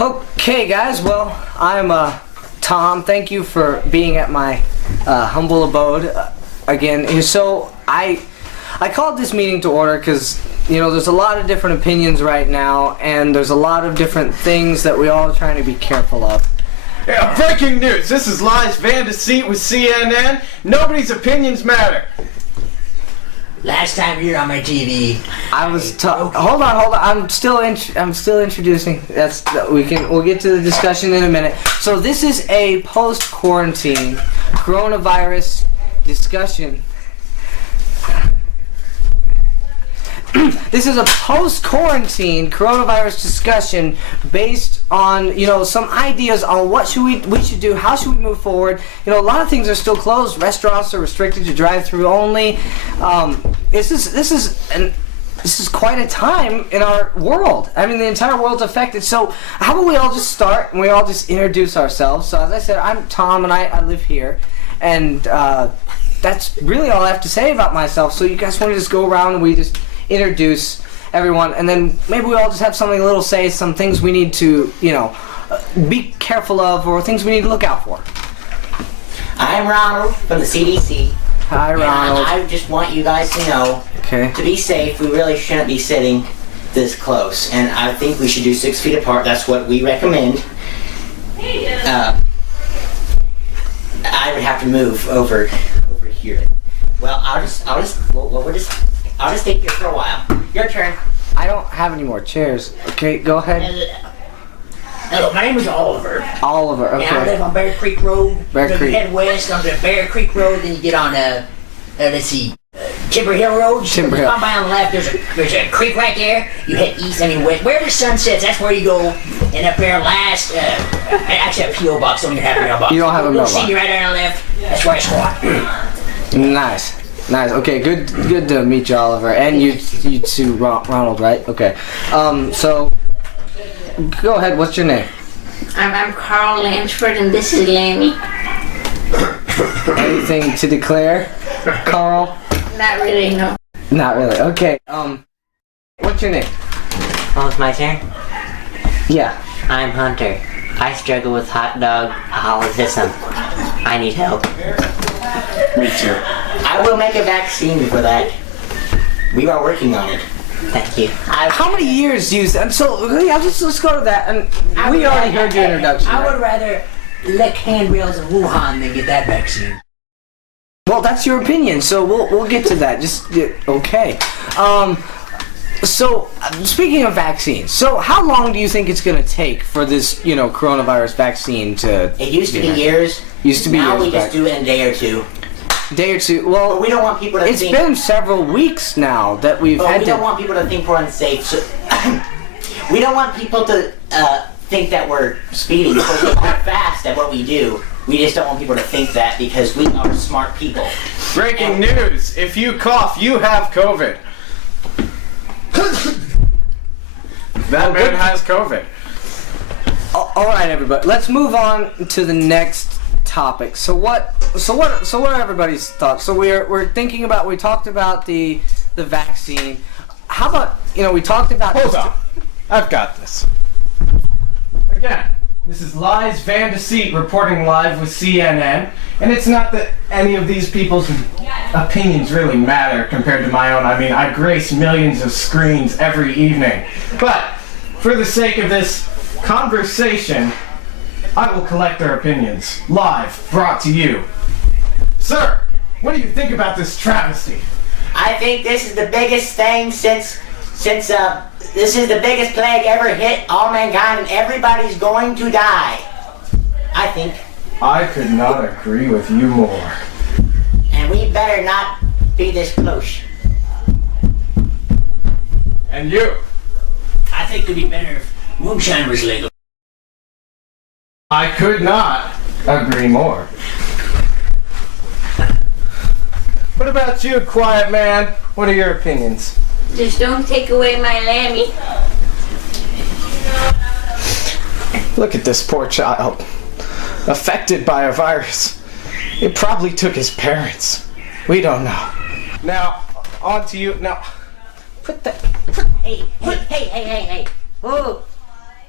Okay, guys. Well, I'm Tom. Thank you for being at my humble abode again. So I called this meeting to order because there's a lot of different opinions right now, and there's a lot of different things that we all are trying to be careful of. Yeah, breaking news. This is Lies Van Deceit with CNN. Nobody's opinions matter. Last time you were on my TV, hold on. I'm still introducing. We'll get to the discussion in a minute. So this is a post-quarantine coronavirus discussion. This is a post-quarantine coronavirus discussion based on, some ideas on what we should do, how should we move forward. A lot of things are still closed. Restaurants are restricted to drive-through only. This is quite a time in our world. I mean, the entire world's affected. So how about we all just start and we all just introduce ourselves. So as I said, I'm Tom and I live here, and that's really all I have to say about myself. So you guys want to just go around and we just introduce everyone, and then maybe we all just have something a little say, some things we need to, be careful of, or things we need to look out for. I'm Ronald from the CDC. Hi, Ronald. And I just want you guys to know, to be safe, we really shouldn't be sitting this close, and I think we should do 6 feet apart. That's what we recommend. I would have to move over here. Well, I'll just stay here for a while. Your turn. I don't have any more chairs. Okay, go ahead. Hello, my name is Oliver. Oliver, okay. And I live on Bear Creek Road. Bear Creek. You head west onto Bear Creek Road, then you get on, Timber Hill Road. Timber Hill. Come by on the left, there's a creek right there. You head east and west. Where the sun sets, that's where you go. And up there last, actually a P.O. box, don't even have a mailbox. You don't have a mailbox. You'll see me right there on the left. That's where I squat. Nice. Okay, good to meet you, Oliver, and you too, Ronald, right? Okay. So go ahead. What's your name? I'm Carl Lansford, and this is Lammy. Anything to declare, Carl? Not really, no. Not really. Okay. What's your name? Oh, it's my turn? Yeah. I'm Hunter. I struggle with hot dog alcoholism. I need help. Me too. I will make a vaccine for that. We are working on it. Thank you. How many years do you? So yeah, let's go to that. And we already heard your introduction. I would rather lick handrails in Wuhan than get that vaccine. Well, that's your opinion, so we'll get to that. Okay. So speaking of vaccines, so how long do you think it's going to take for this, coronavirus vaccine to? It used to be years. Now we just do it in a day or two. Day or two. Well, but we don't want people to think. It's been several weeks now that we've had we don't want people to think we're unsafe. So we don't want people to think that we're speeding. So we are fast at what we do. We just don't want people to think that because we are smart people. Breaking news. If you cough, you have COVID. That man has COVID. All right, everybody. Let's move on to the next topic. So what are everybody's thoughts? So we talked about the vaccine. How about, we talked about... Hold on. I've got this. Again, this is Lies Van Deceit reporting live with CNN. And it's not that any of these people's opinions really matter compared to my own. I mean, I grace millions of screens every evening. But for the sake of this conversation, I will collect their opinions. Live, brought to you. Sir, what do you think about this travesty? I think this is the biggest thing since this is the biggest plague ever hit all mankind, and everybody's going to die. I think. I could not agree with you more. And we better not be this close. And you? I think it'd be better if moonshine was legal. I could not agree more. What about you, quiet man? What are your opinions? Just don't take away my Lammy. Look at this poor child. Affected by a virus. It probably took his parents. We don't know. Now, on to you. Now, put that... Hey. Whoa.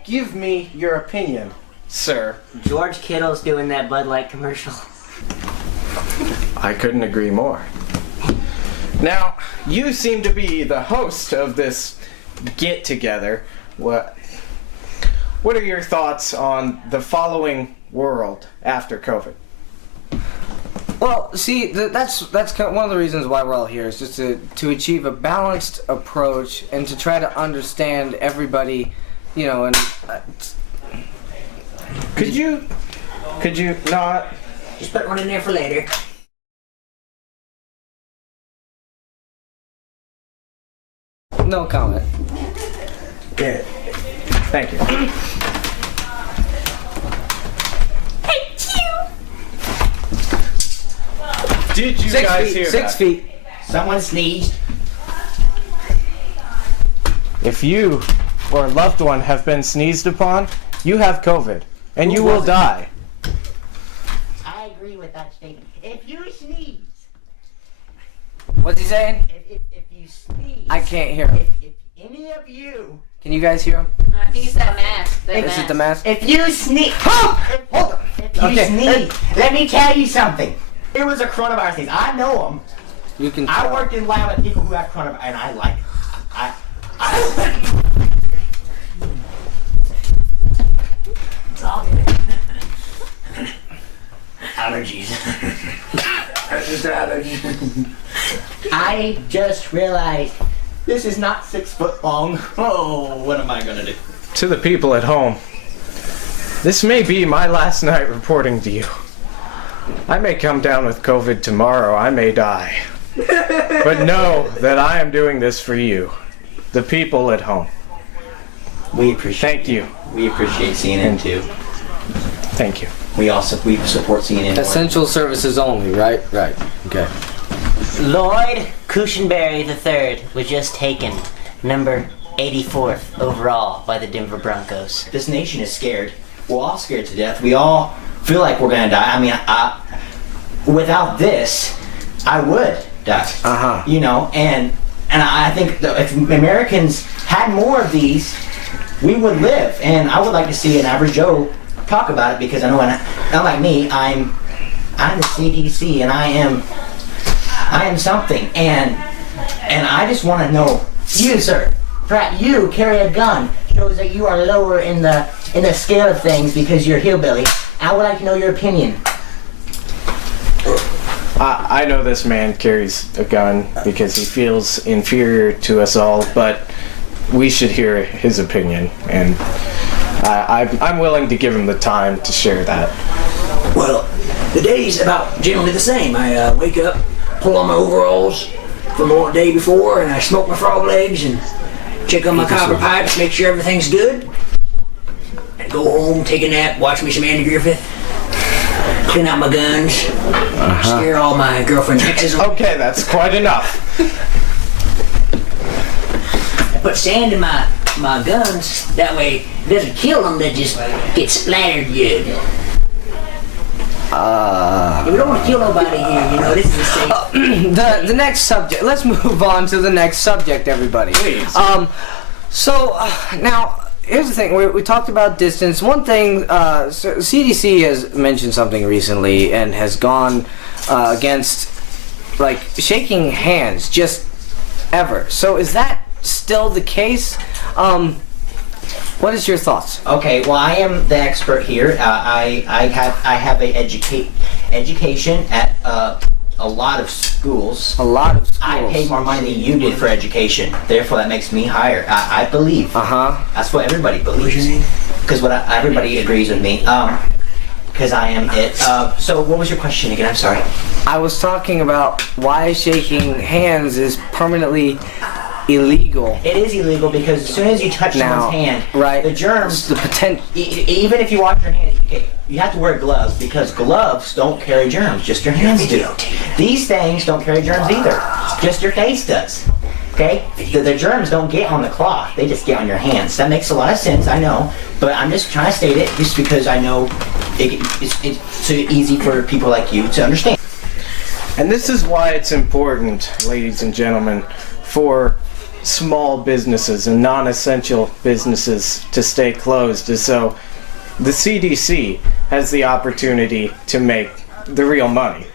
give me your opinion, sir. George Kittle's doing that Bud Light commercial. I couldn't agree more. Now, you seem to be the host of this get-together. What are your thoughts on the following world after COVID? Well, see, that's kind of one of the reasons why we're all here is just to achieve a balanced approach and to try to understand everybody, you know. And Could you not? Just put one in there for later. no comment. Yeah. Thank you. Did you guys hear 6 that? feet. Someone sneezed. If you or a loved one have been sneezed upon, you have COVID, and you will die. I agree with that statement. If you sneeze, What's he saying? if you sneeze, I can't hear him. If any of you, Can you guys hear him? I think it's that mask. That Is it the mask? if you sneeze, Hold on. if you Okay. sneeze, let me tell you something. It was a coronavirus sneeze. I know them. You can. I worked in lab with people who have coronavirus, and I like. I it's all good. Allergies. Just allergies. I just realized this is not 6 foot long. Oh, what am I gonna do? To the people at home, this may be my last night reporting to you. I may come down with COVID tomorrow, I may die. But know that I am doing this for you, the people at home. We appreciate. Thank you. We appreciate CNN too. Thank you. We support CNN. Essential services only, right? Right. Okay. Lloyd Cushenberry III was just taken number 84th overall by the Denver Broncos. This nation is scared. We're all scared to death. We all feel like we're gonna die. I mean, without this, I would die. You know, and I think that if Americans had more of these, we would live. And I would like to see an average Joe talk about it because I know, unlike me, I'm the CDC, and I am something, and I just want to know, you sir, Pratt, you carry a gun, shows that you are lower in the scale of things because you're hillbilly. I would like to know your opinion. I know this man carries a gun because he feels inferior to us all, but we should hear his opinion, and I'm willing to give him the time to share that. Well, the day's about generally the same. I wake up, pull on my overalls from the day before, and I smoke my frog legs and check on my copper pipes, make sure everything's good. And go home, take a nap, watch me some Andy Griffith, clean out my guns, scare all my girlfriend's exes. Okay, that's quite enough. I put sand in my guns, that way it doesn't kill them, they just get splattered good. We don't want to kill nobody here, you know, this is a safe. The next subject. Let's move on to the next subject, everybody. Please. Now here's the thing. We talked about distance. One thing, CDC has mentioned something recently and has gone against like shaking hands just ever. So is that still the case? What is your thoughts? Okay, well, I am the expert here. I have a education at a lot of schools. A lot of schools. I pay more money than you did for education. Therefore, that makes me higher. I believe. That's what everybody believes. Because everybody agrees with me. Because I am it. So, what was your question again? I'm sorry. I was talking about why shaking hands is permanently illegal. It is illegal because as soon as you touch someone's hand, right, the germs. the potential. Even if you wash your hands, okay, you have to wear gloves because gloves don't carry germs. Just your hands do. These things don't carry germs either. Just your face does. Okay? The germs don't get on the cloth. They just get on your hands. That makes a lot of sense, I know. But I'm just trying to state it just because I know it's so easy for people like you to understand. And this is why it's important, ladies and gentlemen, for small businesses and non-essential businesses to stay closed is so the CDC has the opportunity to make the real money.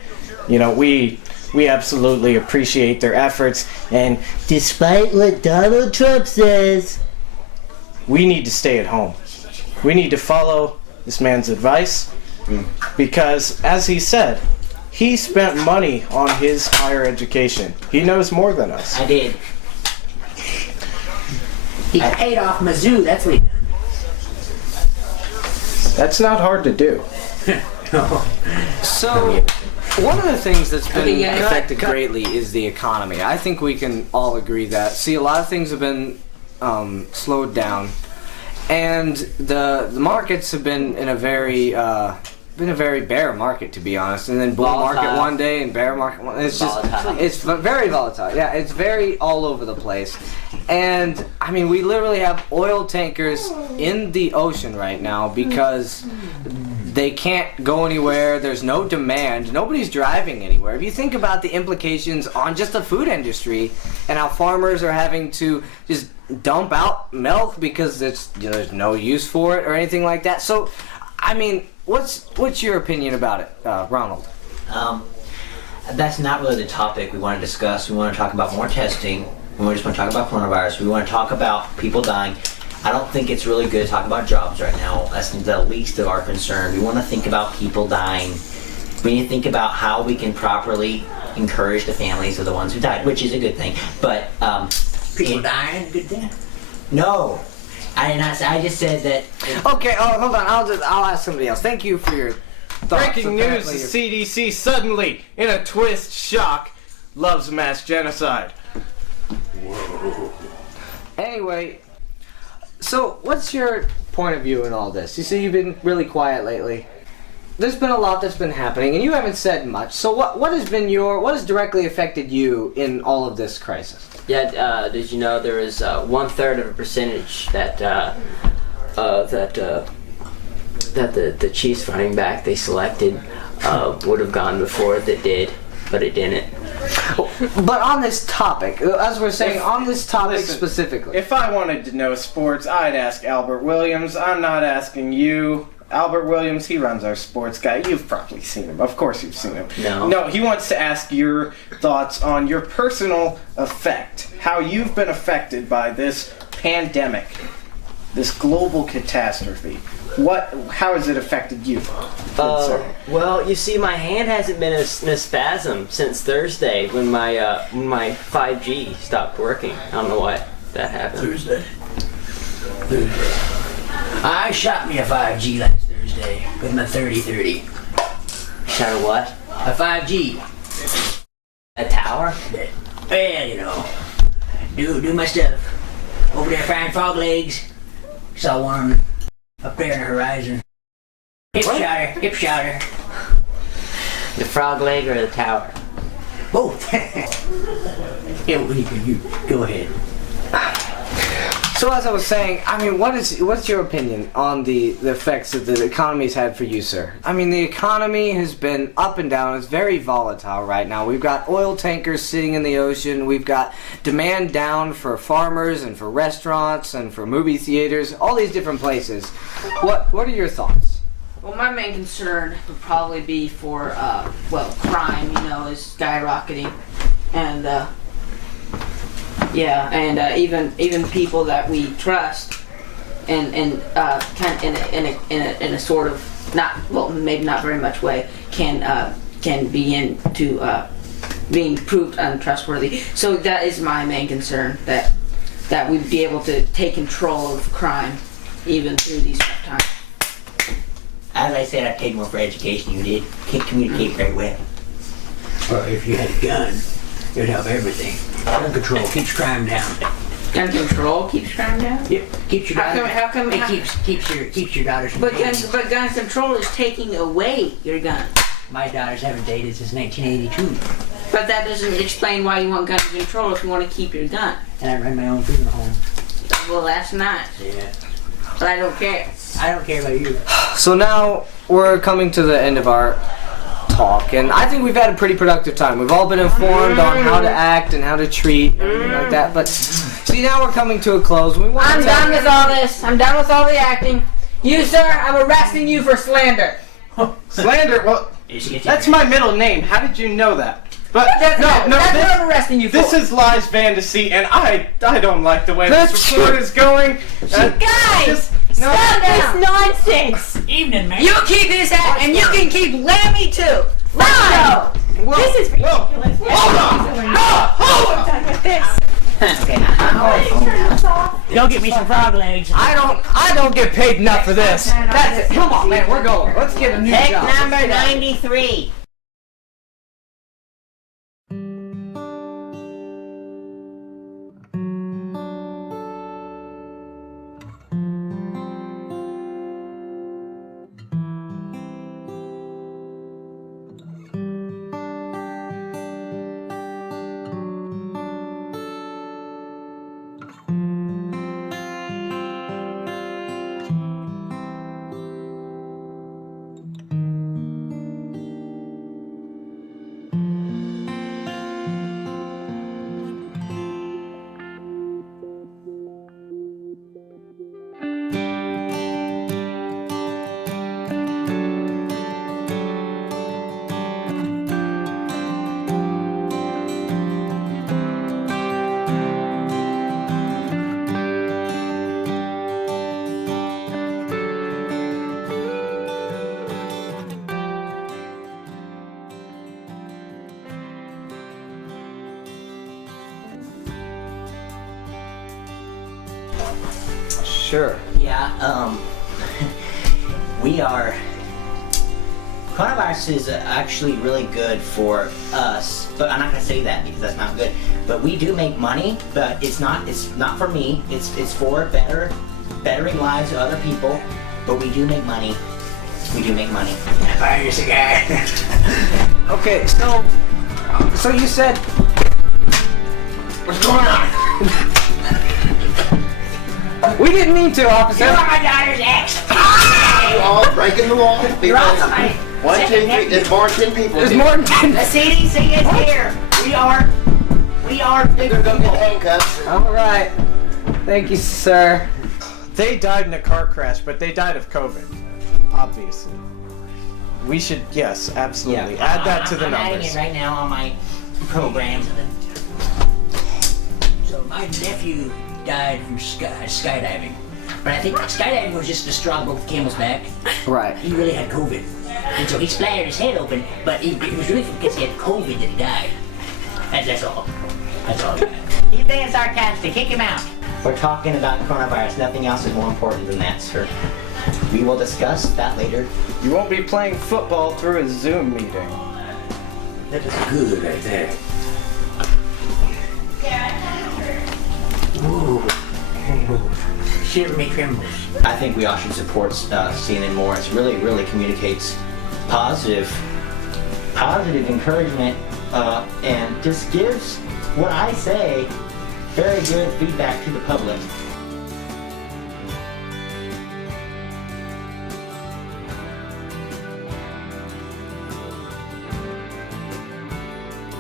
You know, we absolutely appreciate their efforts, and despite what Donald Trump says, we need to stay at home. We need to follow this man's advice because, as he said, he spent money on his higher education. He knows more than us. I did. He paid off Mizzou, that's what he done. That's not hard to do. So, one of the things that's been Okay, yeah, affected greatly is the economy. I think we can all agree that. See, a lot of things have been slowed down, and the markets have been in a very bear market, to be honest. And then bull Volatile. market one day and bear market one. It's just Volatile. it's very volatile. Yeah, it's very all over the place. And I mean, we literally have oil tankers in the ocean right now because they can't go anywhere. There's no demand. Nobody's driving anywhere. If you think about the implications on just the food industry and how farmers are having to just dump out milk because there's no use for it or anything like that. So, I mean, what's your opinion about it, Ronald? That's not really the topic we want to discuss. We want to talk about more testing. We just want to talk about coronavirus. We want to talk about people dying. I don't think it's really good to talk about jobs right now. That's the least of our concern. We want to think about people dying. We need to think about how we can properly encourage the families of the ones who died, which is a good thing. But People dying, good thing. no, I did not say. I just said that. Okay, hold on. I'll ask somebody else. Thank you for your thoughts. Breaking news, Apparently the you're- CDC suddenly, in a twist shock, loves mass genocide. Anyway, so what's your point of view in all this? You see, you've been really quiet lately. There's been a lot that's been happening, and you haven't said much. So what has directly affected you in all of this crisis? Yeah, did you know there is 1/3 of a percentage that the Chiefs running back they selected would have gone before that did, but it didn't. But on this topic, as we're saying, on this topic Listen, specifically. If I wanted to know sports, I'd ask Albert Williams. I'm not asking you. Albert Williams, he runs our sports guy. You've probably seen him. Of course you've seen him. No. He wants to ask your thoughts on your personal effect. How you've been affected by this pandemic, this global catastrophe. How has it affected you? good sir? Well, you see, my hand hasn't been in a spasm since Thursday when my 5G stopped working. I don't know why that happened. Thursday. I shot me a 5G last Thursday with my 3030. Shot a what? A 5G. A tower? Well, you know, do my stuff. Over there frying frog legs. Saw one up there in the horizon. Hip shot her. The frog leg or the tower? Both. Yeah, you go ahead. So as I was saying, I mean, what's your opinion on the effects that the economy's had for you, sir? I mean, the economy has been up and down. It's very volatile right now. We've got oil tankers sitting in the ocean. We've got demand down for farmers and for restaurants and for movie theaters, all these different places. What are your thoughts? Well, my main concern would probably be for, crime, is skyrocketing. And, even people that we trust and kind of in a sort of maybe not very much way can begin to being proved untrustworthy. So that is my main concern, that we'd be able to take control of crime even through these tough times. As I said, I've paid more for education. You did. Can't communicate very well. Well, if you had a gun, it'd help everything. Gun control keeps crime down. Gun control keeps crime down? Yep. Keeps your daughter. How come? It keeps your daughters from But dating. gun control is taking away your gun. My daughters haven't dated since 1982, But that doesn't explain why you want gun control if you want to keep your gun. and I run my own funeral home. Well, that's nice. Yeah. But I don't care. I don't care about you. So now we're coming to the end of our talk, and I think we've had a pretty productive time. We've all been informed on how to act and how to treat and everything like that. But see, now we're coming to a close. We want I'm to done with all this. I'm done with all the acting. You, sir, I'm arresting you for slander. Slander? Well, that's my middle name. How did you know that? But That's what I'm arresting you for. This is Lies Van Deceit, and I don't like the way this report is going. Guys, stop this nonsense. Evening, man. You keep this hat, and you can keep Lammy too. Let's go. This is ridiculous. Hold on! Hold on! Done with this. Go get me some frog legs. I don't get paid enough for this. That's it. Come on, man. We're going. Let's get a new Pick job. number 93. Sure. Yeah, we are. Coronavirus is actually really good for us, but I'm not gonna say that because that's not good. But we do make money, but it's not for me. It's for bettering lives of other people. But we do make money. We do make money. Fire your cigar. Okay, so you said. What's going on? We didn't mean to, officer. You are my daughter's ex. You all breaking the law. You're also my 1, 2, 3. There's more than 10 people. There's more than 10. The CDC is here. We are big Go get people. handcuffs. All right. Thank you, sir. They died in a car crash, but they died of COVID. Obviously. We should, yes, absolutely. Add that to the I'm adding numbers. it right now on my program. So my nephew died from skydiving. But I think skydiving was just a struggle with camel's back. Right. He really had COVID. And so he splattered his head open, but it was really because he had COVID that he died. That's all. That's all. He's being sarcastic. Kick him out. We're talking about coronavirus. Nothing else is more important than that, sir. We will discuss that later. You won't be playing football through a Zoom meeting. That is good right there. Ooh. Shiver me trembles. I think we all should support CNN more. It really communicates positive encouragement and just gives what I say very good feedback to the public.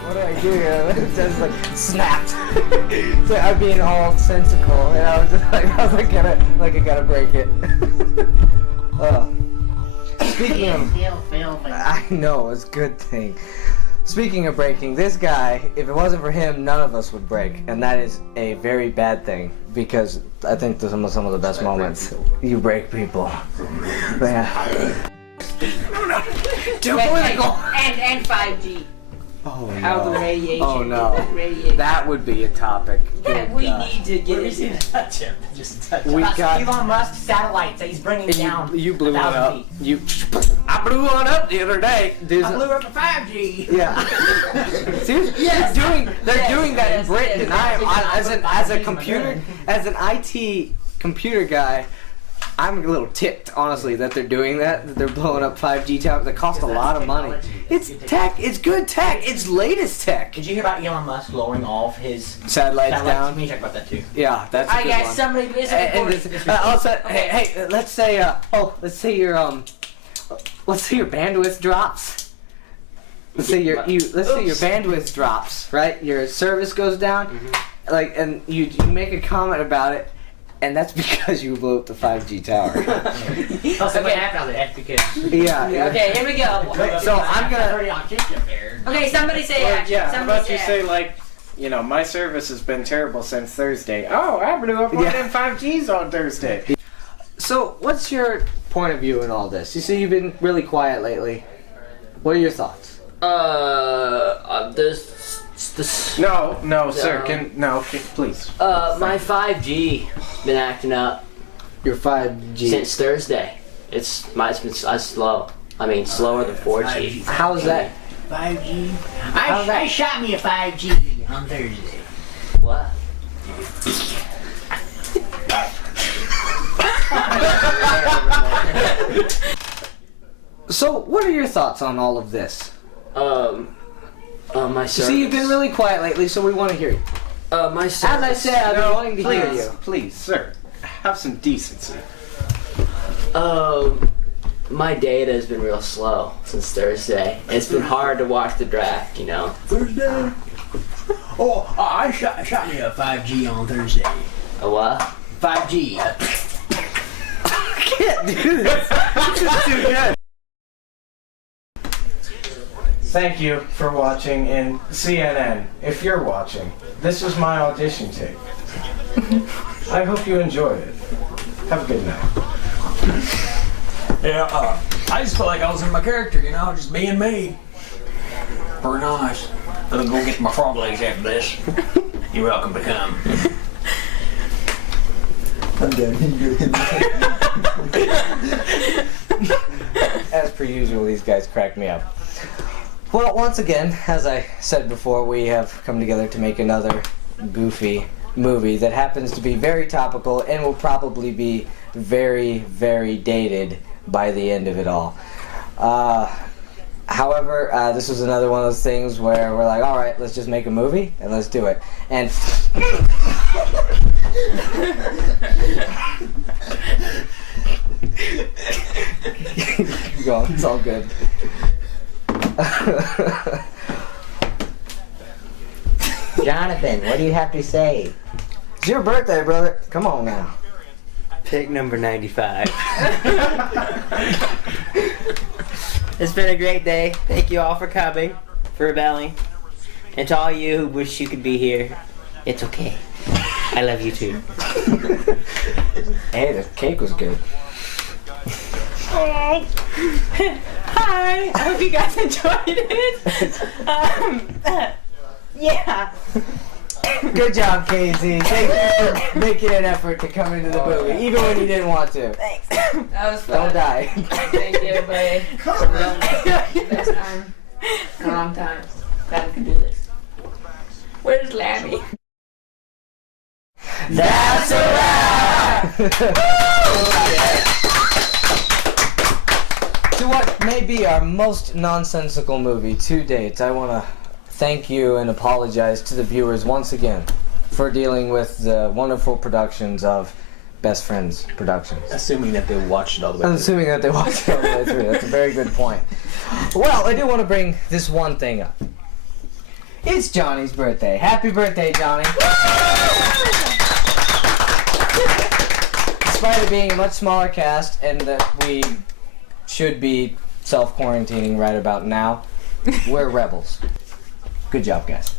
What do I do here? It just like snapped. So I'm being all sensical, and I was just like, I gotta break it. Speaking of, I know it's a good thing. Speaking of breaking, this guy, if it wasn't for him, none of us would break, and that is a very bad thing because I think those are some of the best moments. You break people. Yeah. Too political. And 5G. Oh no. How the radiation. Oh no. Radiation. That would be a topic. Good we gosh. need to get Where is he into to touch him? Just touch We him. got- Elon Musk satellites that he's bringing down. You blew one 1,000 up. feet. I blew one up the other day. Dude, I blew up a 5G. yeah. Seriously, they're doing that in Britain, and as an IT computer guy, I'm a little ticked, honestly, that they're doing that. That they're blowing up 5G towers. That cost a lot of money. It's tech. It's good tech. It's latest tech. Did you hear about Elon Musk lowering all of his Satellites down. We need to talk about that too. Yeah, that's a I good guess one. somebody is And recording. this, also, hey, let's say your bandwidth drops. let's say your bandwidth drops, right? Your service goes down, like, and you make a comment about it, and that's because you blew up the 5G tower. Also, what happened on that's because. Yeah. Okay, here we go. So I'm gonna. Okay, somebody say action. Yeah, how Somebody about you say, like, my service has been terrible since Thursday. Oh, I blew up one of them 5Gs on Thursday. So, what's your point of view in all this? You see, you've been really quiet lately. What are your thoughts? This. No, sir. Please. My 5G been acting up Your 5G. since Thursday. It's been slow. I mean, slower than 4G. How's that? 5G. I shot me a 5G on Thursday. What? So, what are your thoughts on all of this? My service. See, you've been really quiet lately, so we want to hear you. My service. As I said, I've been wanting to hear you. Please, sir. Have some decency. My data has been real slow since Thursday. It's been hard to watch the draft, Thursday? Oh, I shot me a 5G on Thursday. A what? 5G. Can't do this. This is too good. Thank you for watching in CNN. If you're watching, this was my audition tape. I hope you enjoyed it. Have a good night. Yeah, I just felt like I was in my character, just being me. Very nice. I'm gonna go get my frog legs after this. You're welcome to come. I'm done. As per usual, these guys crack me up. Well, once again, as I said before, we have come together to make another goofy movie that happens to be very topical and will probably be very, very dated by the end of it all. However, this was another one of those things where we're like, all right, let's just make a movie and let's do it. And keep going, it's all good. Jonathan, what do you have to say? It's your birthday, brother. Come on now. Pick number 95. It's been a great day. Thank you all for coming, for rebelling. And to all you who wish you could be here, it's okay. I love you too. Hey, the cake was good. Hi, I hope you guys enjoyed it. Yeah. Good job, Casey. Thank you for making an effort to come into the movie, even when you didn't want to. Thanks. That was fun. Don't die. Thank you, everybody. Best time in a long time. Glad we could do this. Where's Lammy? That's a wrap! To what may be our most nonsensical movie to date, I want to thank you and apologize to the viewers once again for dealing with the wonderful productions of Best Friends Productions. Assuming that they watched it all the way through. Assuming that they watched it all the way through. That's a very good point. Well, I do want to bring this one thing up. It's Johnny's birthday. Happy birthday, Johnny. Despite it being a much smaller cast and that we should be self-quarantining right about now, we're rebels. Good job, guys.